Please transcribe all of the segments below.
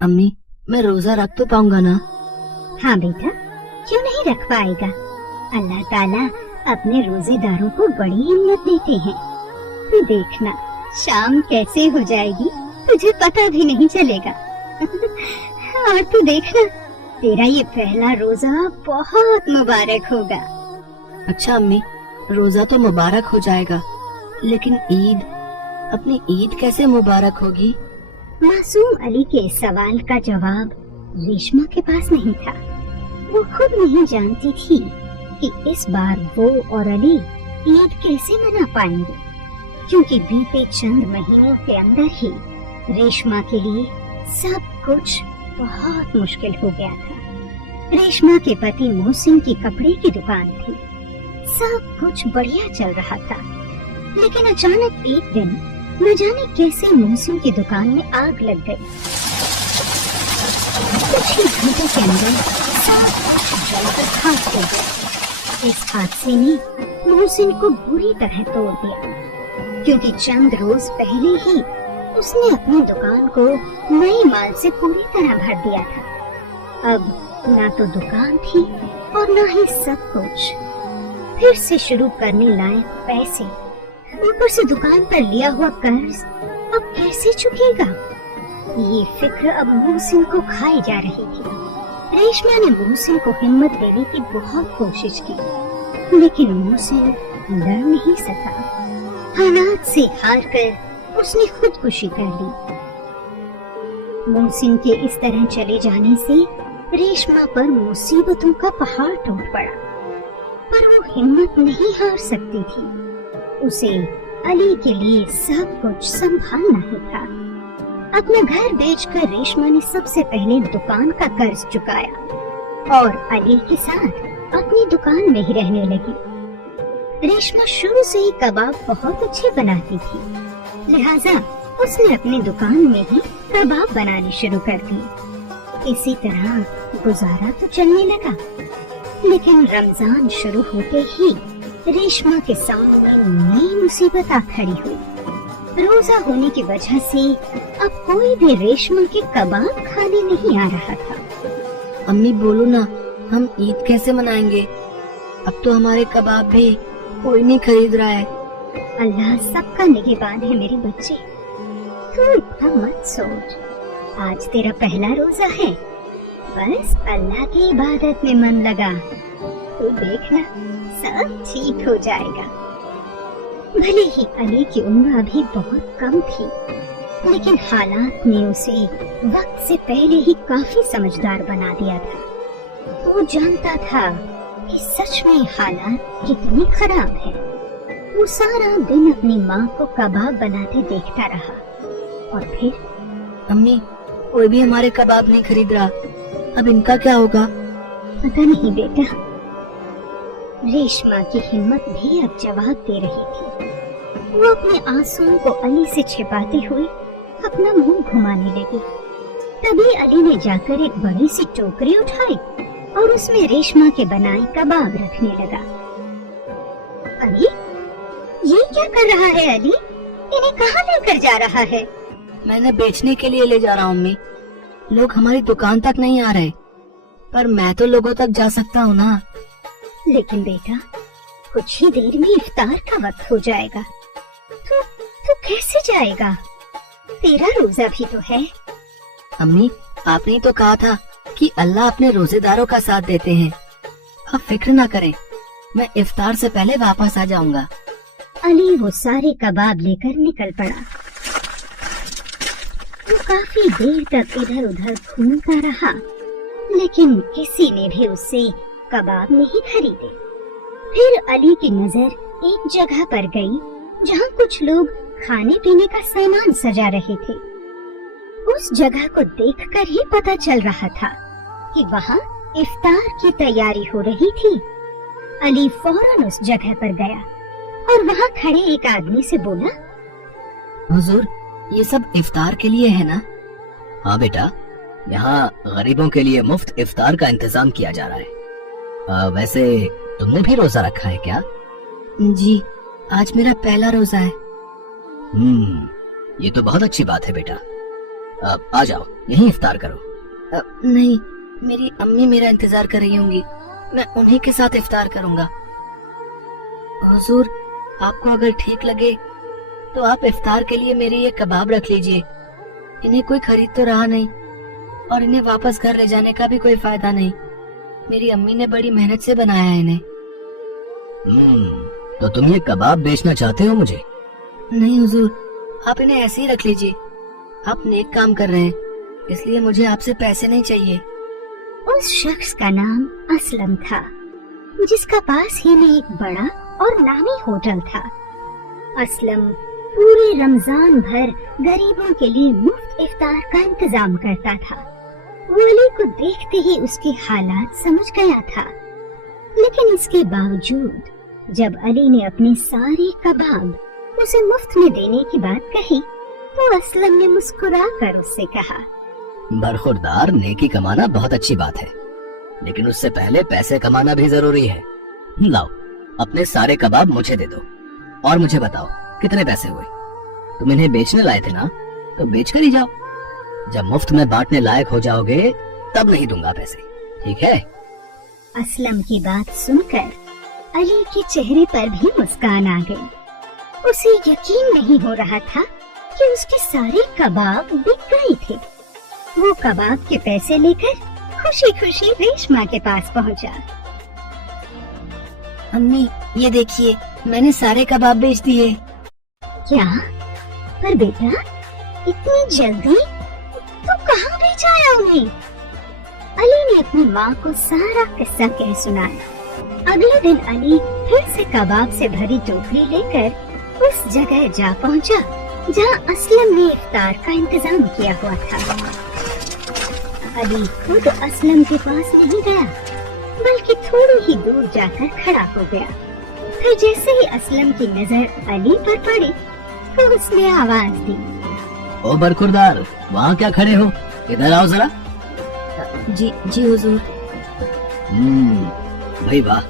अम्मी, मैं रोजा रख तो पाऊंगा ना? हाँ बेटा, क्यों नहीं रख पाएगा। अल्लाह ताला अपने रोजेदारों को बड़ी हिम्मत देते हैं। तू देखना शाम कैसे हो जाएगी तुझे पता भी नहीं चलेगा। और तू देखना तेरा ये पहला रोजा बहुत मुबारक होगा। अच्छा अम्मी, रोजा तो मुबारक हो जाएगा, लेकिन ईद, अपनी ईद कैसे मुबारक होगी? मासूम अली के सवाल का जवाब रेशमा के पास नहीं था। वो खुद नहीं जानती थी कि इस बार वो और अली ईद कैसे मना पाएंगे, क्योंकि बीते चंद महीनों के अंदर ही रेशमा के लिए सब कुछ बहुत मुश्किल हो गया था। रेशमा के पति मोहसिन की कपड़े की दुकान थी, सब कुछ बढ़िया चल रहा था, लेकिन अचानक एक दिन न जाने कैसे मोहसिन की दुकान में आग लग गई। कुछ ही घंटों के अंदर सब कुछ जलकर खाक हो गया। इस हादसे ने मोहसिन को बुरी तरह तोड़ दिया, क्योंकि चंद रोज पहले ही उसने अपनी दुकान को नए माल से पूरी तरह भर दिया था। अब ना तो दुकान थी और ना ही सब कुछ। फिर से शुरू करने लायक पैसे, ऊपर से दुकान पर लिया हुआ कर्ज अब कैसे चुकेगा? ये फिक्र अब मोहसिन को खाई जा रही थी। रेशमा ने मोहसिन को हिम्मत देने की बहुत कोशिश की, लेकिन मोहसिन लड़ नहीं सका। हालात से हार कर उसने खुदकुशी कर ली। मोहसिन के इस तरह चले जाने से रेशमा पर मुसीबतों का पहाड़ टूट पड़ा, पर वो हिम्मत नहीं हार सकती थी। उसे अली के लिए सब कुछ संभालना ही था। अपना घर बेचकर रेशमा ने सबसे पहले दुकान का कर्ज चुकाया और अली के साथ अपनी दुकान में ही रहने लगी। रेशमा शुरू से ही कबाब बहुत अच्छे बनाती थी, लिहाजा उसने अपनी दुकान में ही कबाब बनाने शुरू कर दिए। इसी तरह गुजारा तो चलने लगा, लेकिन रमजान शुरू होते ही रेशमा के सामने नई मुसीबत आ खड़ी हुई। रोजा होने की वजह से अब कोई भी रेशमा के कबाब खाने नहीं आ रहा था। अम्मी बोलो ना, हम ईद कैसे मनाएंगे? अब तो हमारे कबाब भी कोई नहीं खरीद रहा है। अल्लाह सबका निगहबान है मेरे बच्चे, तू इतना मत सोच। आज तेरा पहला रोजा है, बस अल्लाह की इबादत में मन लगा, तो देखना सब ठीक हो जाएगा। भले ही अली की उम्र अभी बहुत कम थी, लेकिन हालात ने उसे वक्त से पहले ही काफी समझदार बना दिया था। वो जानता था कि सच में हालात कितनी खराब है। वो सारा दिन अपनी माँ को कबाब बनाते देखता रहा, और फिर अम्मी, कोई भी हमारे कबाब नहीं खरीद रहा, अब इनका क्या होगा? पता नहीं बेटा। रेशमा की हिम्मत भी अब जवाब दे रही थी। वो अपने आंसुओं को अली से छिपाते हुए अपना मुंह घुमाने लगी। तभी अली ने जाकर एक बड़ी सी टोकरी उठाई और उसमें रेशमा के बनाए कबाब रखने लगा। अली, ये क्या कर रहा है अली? इन्हें कहाँ लेकर जा रहा है? मैंने बेचने के लिए ले जा रहा हूँ अम्मी। लोग हमारी दुकान तक नहीं आ रहे, पर मैं तो लोगों तक जा सकता हूँ ना। लेकिन बेटा, कुछ ही देर में इफ्तार का वक्त हो जाएगा, तो कैसे जाएगा? तेरा रोजा भी तो है। अम्मी, आपने तो कहा था कि अल्लाह अपने रोजेदारों का साथ देते हैं। आप फिक्र ना करें, मैं इफ्तार से पहले वापस आ जाऊंगा। अली वो सारे कबाब लेकर निकल पड़ा। वो काफी देर तक इधर उधर घूमता रहा, लेकिन किसी ने भी उससे कबाब नहीं खरीदे। फिर अली की नजर एक जगह पर गई जहाँ कुछ लोग खाने पीने का सामान सजा रहे थे। उस जगह को देखकर ही पता चल रहा था कि वहाँ इफ्तार की तैयारी हो रही थी। अली फौरन उस जगह पर गया और वहाँ खड़े एक आदमी से बोला, हुजूर, ये सब इफ्तार के लिए है ना? हाँ बेटा, यहाँ गरीबों के लिए मुफ्त इफ्तार का इंतजाम किया जा रहा है। वैसे तुमने भी रोजा रखा है क्या? जी, आज मेरा पहला रोजा है। ये तो बहुत अच्छी बात है बेटा। अब आ जाओ, यहीं इफ्तार करो। नहीं, मेरी अम्मी मेरा इंतजार कर रही होंगी, मैं उन्हीं के साथ इफ्तार करूंगा। हुजूर, आपको अगर ठीक लगे तो आप इफ्तार के लिए मेरे ये कबाब रख लीजिए। इन्हें कोई खरीद तो रहा नहीं और इन्हें वापस घर ले जाने का भी कोई फायदा नहीं। मेरी अम्मी ने बड़ी मेहनत से बनाया है इन्हें। तो तुम ये कबाब बेचना चाहते हो मुझे? नहीं हुजूर, आप इन्हें ऐसे ही रख लीजिए। आप नेक काम कर रहे हैं, इसलिए मुझे आपसे पैसे नहीं चाहिए। उस शख्स का नाम असलम था, जिसका पास ही में एक बड़ा और नामी होटल था। असलम पूरे रमजान भर गरीबों के लिए मुफ्त इफ्तार का इंतजाम करता था। वो अली को देखते ही उसके हालात समझ गया था, लेकिन इसके बावजूद जब अली ने अपने सारे कबाब उसे मुफ्त में देने की बात कही, तो असलम ने मुस्कुरा कर उससे कहा, बरखुरदार, नेकी कमाना बहुत अच्छी बात है, लेकिन उससे पहले पैसे कमाना भी जरूरी है। लाओ, अपने सारे कबाब मुझे दे दो और मुझे बताओ कितने पैसे हुए। तुम इन्हें बेचने लाए थे ना, तो बेच कर ही जाओ। जब मुफ्त में बांटने लायक हो जाओगे तब नहीं दूंगा पैसे, ठीक है? असलम की बात सुनकर अली के चेहरे पर भी मुस्कान आ गई। उसे यकीन नहीं हो रहा था कि उसके सारे कबाब बिक गए थे। वो कबाब के पैसे लेकर खुशी खुशी रेशमा के पास पहुंचा। अम्मी, ये देखिए, मैंने सारे कबाब बेच दिए। क्या? पर बेटा, इतनी जल्दी? तू कहाँ बेच आया उन्हें? अली ने अपनी माँ को सारा किस्सा कह सुनाया। अगले दिन अली फिर से कबाब से भरी टोकरी लेकर उस जगह जा पहुँचा जहाँ असलम ने इफ्तार का इंतजाम किया हुआ था। अली खुद असलम के पास नहीं गया, बल्कि थोड़ी ही दूर जाकर खड़ा हो गया। फिर जैसे ही असलम की नजर अली पर पड़ी, तो उसने आवाज दी, ओ बरखुरदार, वहाँ क्या खड़े हो? इधर आओ जरा। जी जी हुजूर। भाई वाह,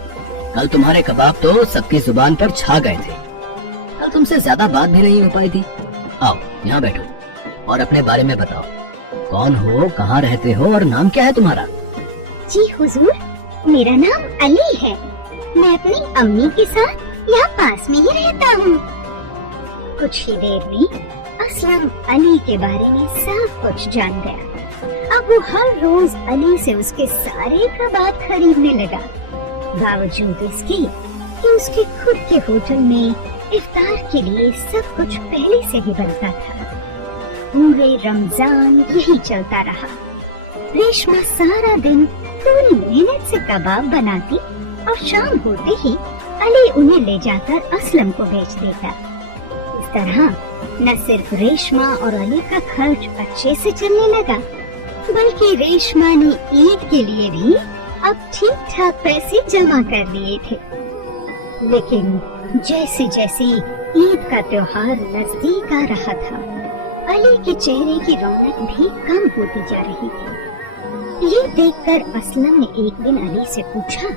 कल तुम्हारे कबाब तो सबकी जुबान पर छा गए थे। कल तुमसे ज्यादा बात भी नहीं हो पाई थी। आओ, यहाँ बैठो और अपने बारे में बताओ। कौन हो, कहाँ रहते हो और नाम क्या है तुम्हारा? जी हुजूर, मेरा नाम अली है। मैं अपनी अम्मी के साथ यहाँ पास में ही रहता हूँ। कुछ ही देर में असलम अली के बारे में सब कुछ जान गया। अब वो हर रोज अली से उसके सारे कबाब खरीदने लगा, बावजूद इसके कि उसके खुद के होटल में इफ्तार के लिए सब कुछ पहले से ही बनता था। पूरे रमजान यही चलता रहा। रेशमा सारा दिन पूरी मेहनत से कबाब बनाती और शाम होते ही अली उन्हें ले जाकर असलम को बेच देता। इस तरह न सिर्फ रेशमा और अली का खर्च अच्छे से चलने लगा, बल्कि रेशमा ने ईद के लिए भी अब ठीक ठाक पैसे जमा कर लिए थे। लेकिन जैसे जैसे ईद का त्योहार नजदीक आ रहा था, अली के चेहरे की रौनक भी कम होती जा रही थी। ये देखकर असलम ने एक दिन अली से पूछा,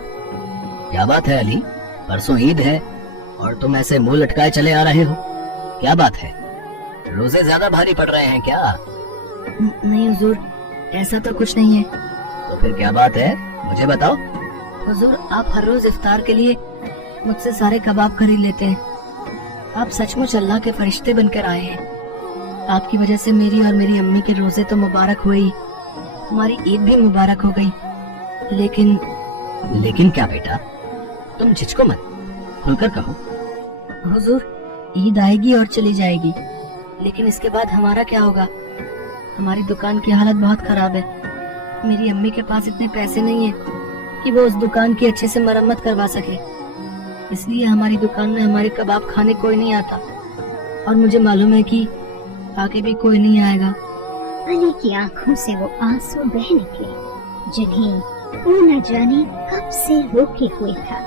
क्या बात है अली, परसों ईद है और तुम ऐसे मुंह लटकाए चले आ रहे हो? क्या बात है, रोजे ज्यादा भारी पड़ रहे हैं क्या? नहीं हुजूर, ऐसा तो कुछ नहीं है। तो फिर क्या बात है, मुझे बताओ। हुजूर, आप हर रोज इफ्तार के लिए मुझसे सारे कबाब खरीद लेते हैं। आप सचमुच अल्लाह के फरिश्ते बनकर आए हैं। आपकी वजह से मेरी और मेरी अम्मी के रोजे तो मुबारक हुई, हमारी ईद भी मुबारक हो गई। लेकिन क्या बेटा, तुम झिझको मत, खुलकर कहो। हुजूर, ईद आएगी और चली जाएगी, लेकिन इसके बाद हमारा क्या होगा? हमारी दुकान की हालत बहुत खराब है। मेरी अम्मी के पास इतने पैसे नहीं है कि वो उस दुकान की अच्छे से मरम्मत करवा सके, इसलिए हमारी दुकान में हमारे कबाब खाने कोई नहीं आता और मुझे मालूम है कि आगे भी कोई नहीं आएगा। अली की आंखों से वो आंसू बह निकले, जिन्हें वो न जाने कब से रोके हुए था।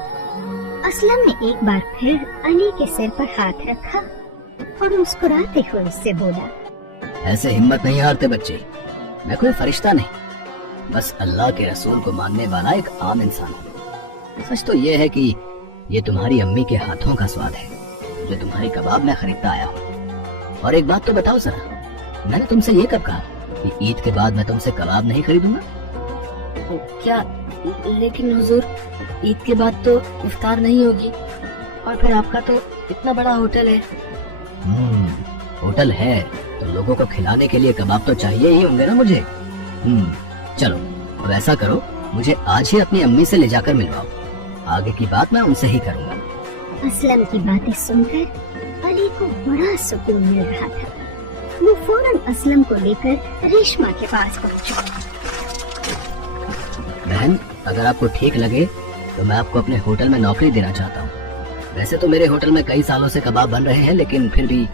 असलम ने एक बार फिर अली के सिर पर हाथ रखा और मुस्कुराते हुए उससे बोला, ऐसे हिम्मत नहीं हारते बच्चे, मैं कोई फरिश्ता नहीं, बस अल्लाह के रसूल को मानने वाला एक आम इंसान हूँ। सच तो ये है कि ये तुम्हारी अम्मी के हाथों का स्वाद है जो तुम्हारी कबाब में खरीदता आया हूँ। और एक बात तो बताओ जरा, मैंने तुमसे ये कब कहा कि ईद के बाद मैं तुमसे कबाब नहीं खरीदूंगा? क्या? लेकिन हुजूर, ईद के बाद तो इफ्तार नहीं होगी, और फिर आपका तो इतना बड़ा होटल है। होटल है तो लोगों को खिलाने के लिए कबाब तो चाहिए ही होंगे ना मुझे। चलो अब ऐसा करो, मुझे आज ही अपनी अम्मी से ले जाकर मिलवाओ, आगे की बात मैं उनसे ही करूंगा। असलम की बातें सुनकर अली को बड़ा सुकून मिल रहा था। वो फौरन असलम को लेकर रेशमा के पास पहुंचा। बहन, अगर आपको ठीक लगे तो मैं आपको अपने होटल में नौकरी देना चाहता हूँ। वैसे तो मेरे होटल में कई सालों से कबाब बन रहे हैं, लेकिन फिर भी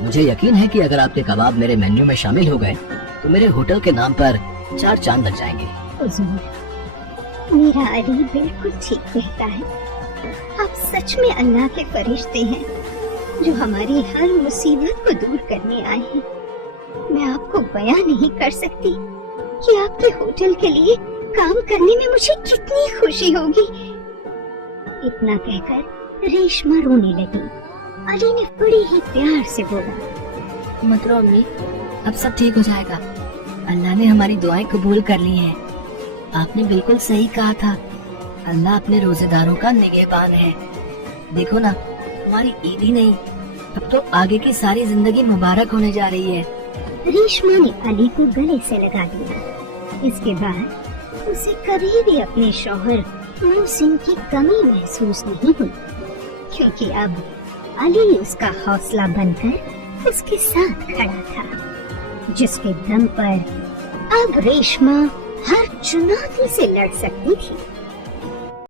मुझे यकीन है कि अगर आपके कबाब मेरे मेन्यू में शामिल हो गए तो मेरे होटल के नाम पर 4 चांद लग जाएंगे। हुजूर, मेरा अली बिल्कुल ठीक कहता है। आप सच में अल्लाह के फरिश्ते हैं जो हमारी हर मुसीबत को दूर करने आए हैं। मैं आपको बयां नहीं कर सकती कि आपके होटल के लिए काम करने में मुझे कितनी खुशी होगी। इतना कहकर रेशमा रोने लगी। अली ने बड़ी ही प्यार से बोला, मत रो अम्मी, अब सब ठीक हो जाएगा। अल्लाह ने हमारी दुआएं कबूल कर ली हैं। आपने बिल्कुल सही कहा था, अल्लाह अपने रोजेदारों का निगहबान है। देखो ना, हमारी ईद ही नहीं, अब तो आगे की सारी जिंदगी मुबारक होने जा रही है। रेशमा ने अली को गले से लगा दिया। इसके बाद उसे कभी भी अपने शौहर मोहसिन की कमी महसूस नहीं हुई, क्योंकि अब अली उसका हौसला बनकर उसके साथ खड़ा था, जिसके दम पर अब रेशमा हर चुनौती से लड़ सकती थी।